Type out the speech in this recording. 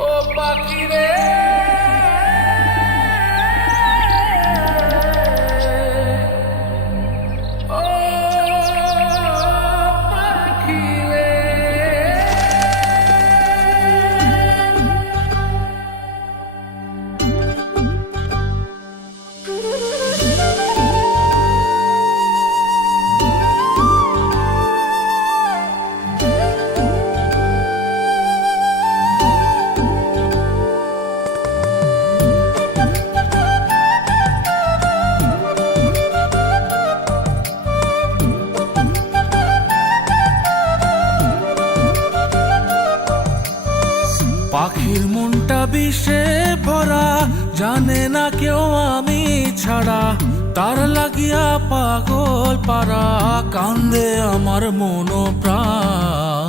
ও পাখি রে, ও পাখি রে। পাখির মনটা বিষে ভরা, জানে না কেউ আমি ছাড়া। তার লাগিয়া পাগল পারা, কান্দে আমার মন প্রাণ।